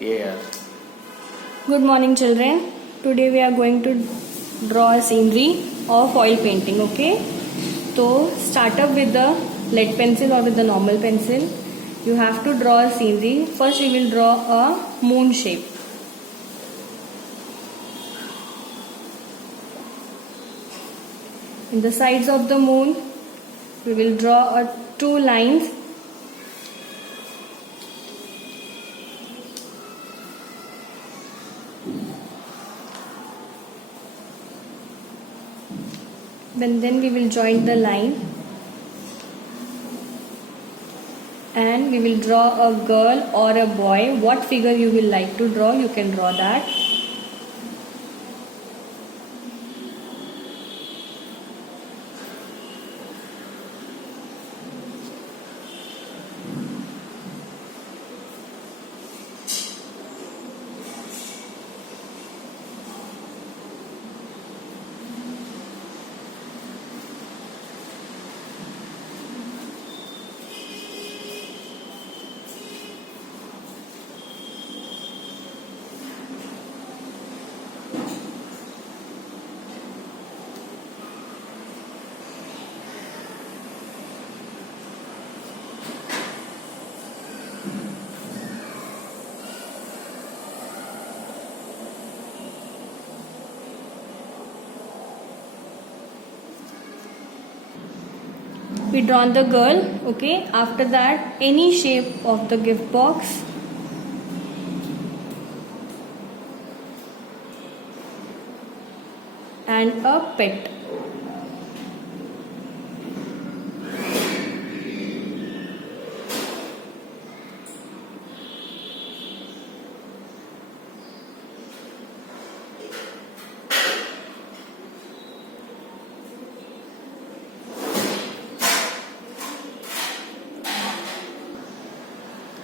Yes. Good morning, children. Today we are going to draw a scenery of oil painting. Okay. So start up with the lead pencil or with the normal pencil. You have to draw a scenery. First we will draw a moon shape. In the sides of the moon, we will draw two lines. Then we will join the line and we will draw a girl or a boy. What figure you will like to draw, you can draw that. We drawn the girl. Okay, after that any shape of the gift box. And a pet.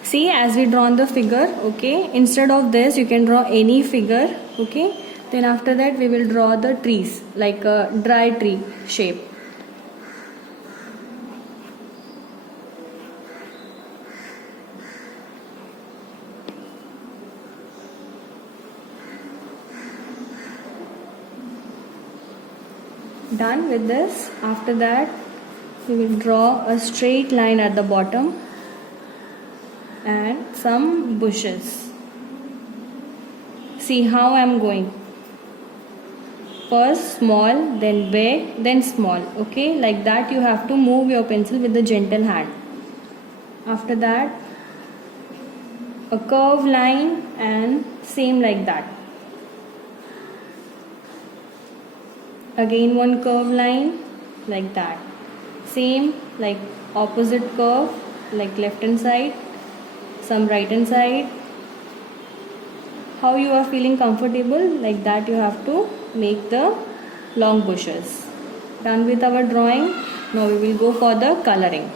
See, as we drawn the figure, okay, instead of this you can draw any figure, okay. Then after that we will draw the trees, like a dry tree shape. Done with this. After that we will draw a straight line at the bottom and some bushes. See how I am going. First small, then big, then small. Okay, like that you have to move your pencil with the gentle hand. After that, a curved line and same like that. Again one curved line like that. Same like opposite curve, like left hand side, some right hand side. How you are feeling comfortable, like that you have to make the long bushes. Done with our drawing. Now we will go for the coloring.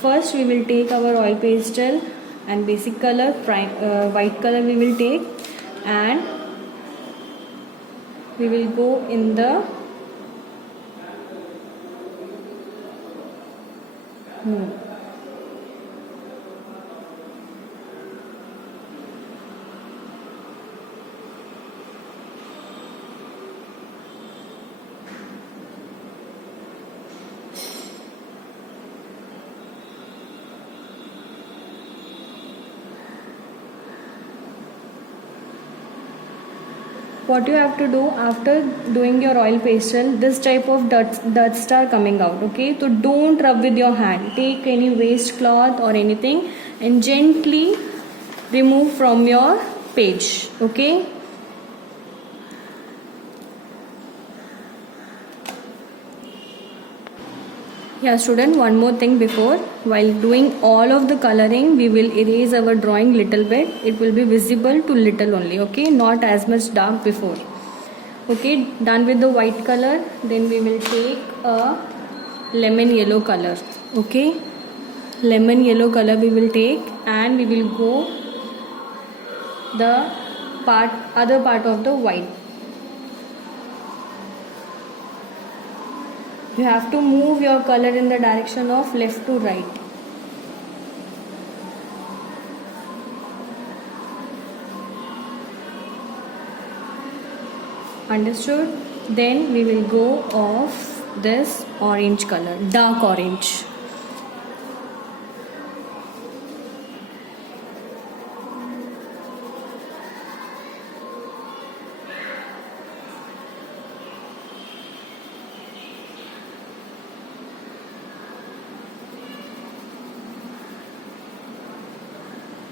First we will take our oil pastel and basic color, white color we will take, and we will go in the moon. What you have to do after doing your oil pastel, this type of dots are coming out, okay. So don't rub with your hand. Take any waste cloth or anything and gently remove from your page, okay. Yeah, student, one more thing before. While doing all of the coloring, we will erase our drawing little bit. It will be visible to little only, okay, not as much dark before. Okay, done with the white color. Then we will take a lemon yellow color, okay. Lemon yellow color we will take, and we will go the other part of the white. You have to move your color in the direction of left to right. Understood? Then we will go off this orange color, dark orange.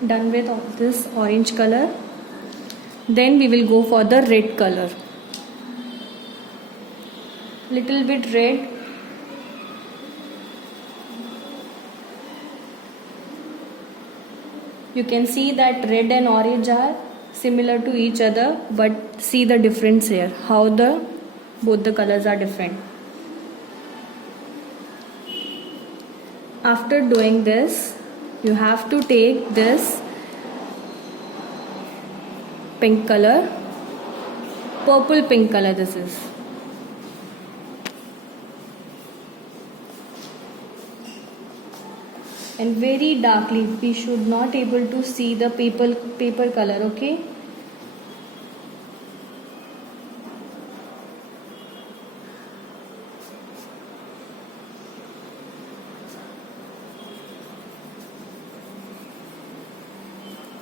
Done with this orange color. Then we will go for the red color. Little bit red. You can see that red and orange are similar to each other, but see the difference here, how both the colors are different. After doing this, you have to take this pink color, purple pink color this is. And very darkly, we should not able to see the paper color, okay?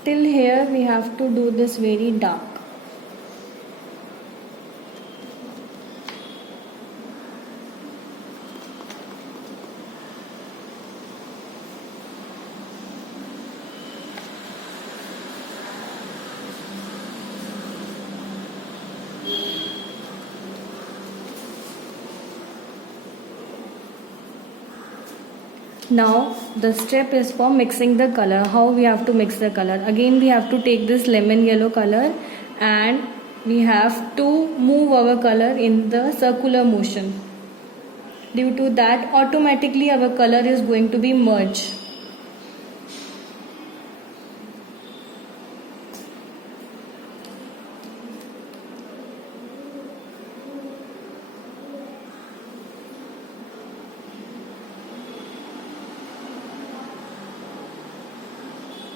Till here we have to do this very dark. Now the step is for mixing the color. How we have to mix the color? Again we have to take this lemon yellow color and we have to move our color in the circular motion. Due to that, automatically our color is going to be merged.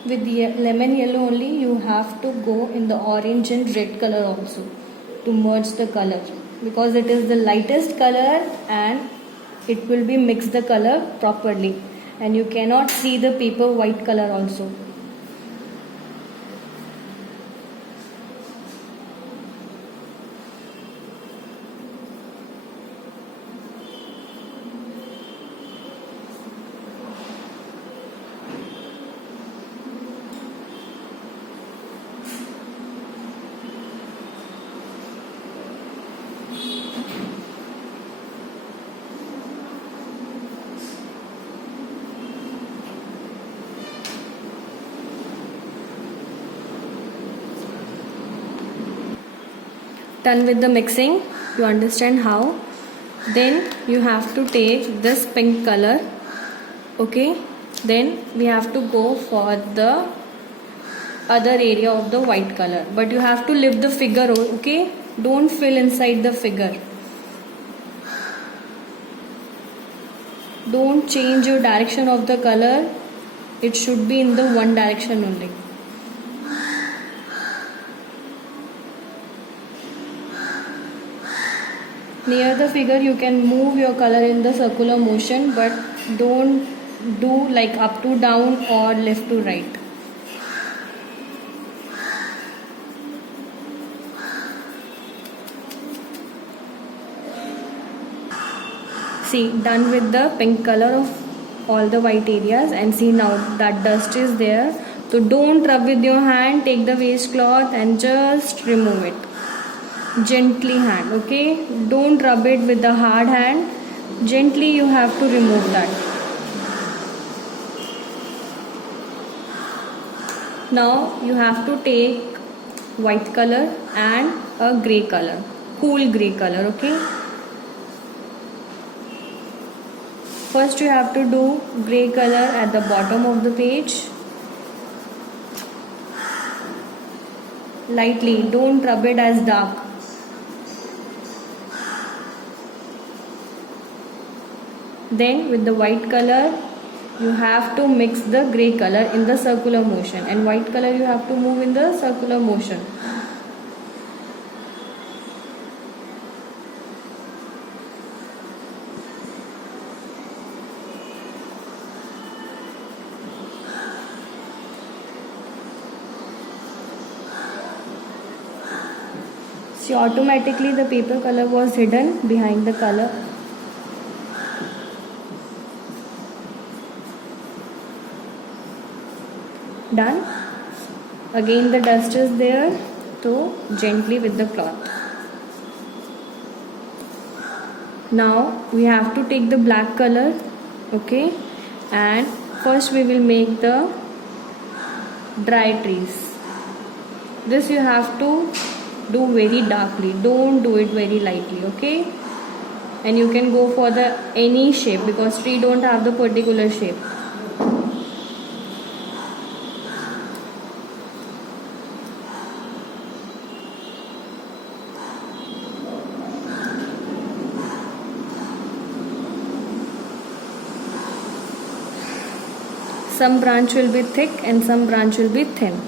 With the lemon yellow only, you have to go in the orange and red color also to merge the color, because it is the lightest color and it will be mix the color properly, and you cannot see the paper white color also. Done with the mixing, you understand how. Then you have to take this pink color, okay. Then we have to go for the other area of the white color, but you have to lift the figure, okay. Don't fill inside the figure. Don't change your direction of the color. It should be in the one direction only. Near the figure you can move your color in the circular motion, but don't do like up to down or left to right. See, done with the pink color of all the white areas, and see now that dust is there. So don't rub with your hand, take the waste cloth and just remove it. Gently hand, okay. Don't rub it with the hard hand. Gently you have to remove that. Now you have to take white color and a grey color, cool grey color, okay. First you have to do grey color at the bottom of the page. Lightly, don't rub it as dark. Then with the white color you have to mix the grey color in the circular motion, and white color you have to move in the circular motion. See, automatically the paper color was hidden behind the color. Done. Again the dust is there, so gently with the cloth. Now we have to take the black color, okay, and first we will make the dry trees. This you have to do very darkly, don't do it very lightly, okay. And you can go for the any shape because tree don't have the particular shape. Some branch will be thick and some branch will be thin.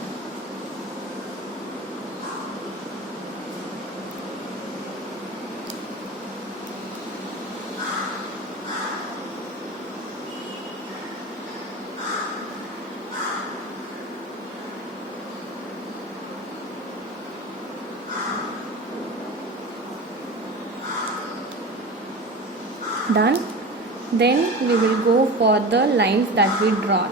Done. Then we will go for the lines that we drawn.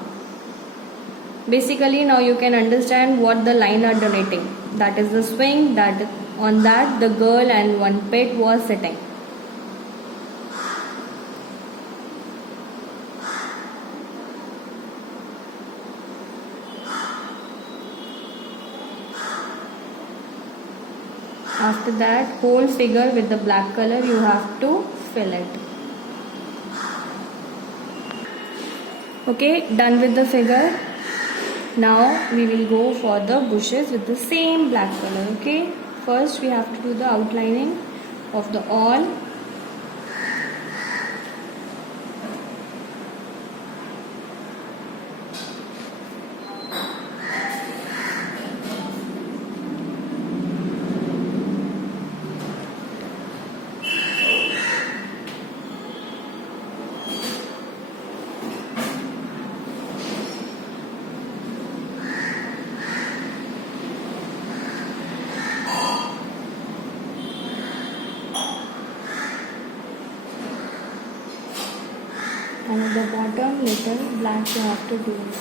Basically now you can understand what the line are denoting. That is the swing, that on that the girl and one pet was sitting. After that whole figure with the black color you have to fill it. Okay, done with the figure. Now we will go for the bushes with the same black color. Okay, first we have to do the outlining of the all. And at the bottom little black you have to do it.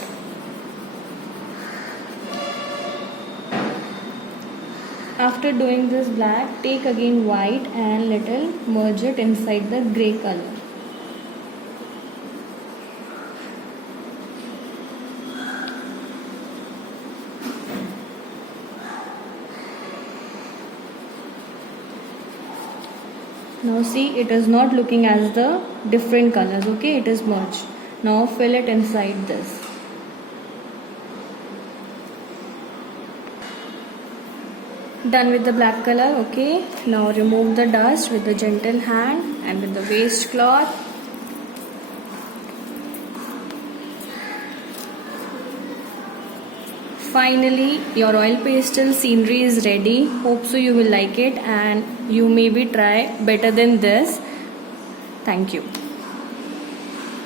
After doing this black, take again white and little merge it inside the grey color. Now see, it is not looking as the different colors, okay, it is merged. Now fill it inside this. Done with the black color, okay. Now remove the dust with the gentle hand and with the waste cloth. Finally, your oil pastel scenery is ready. Hope so you will like it and you maybe try better than this. Thank you.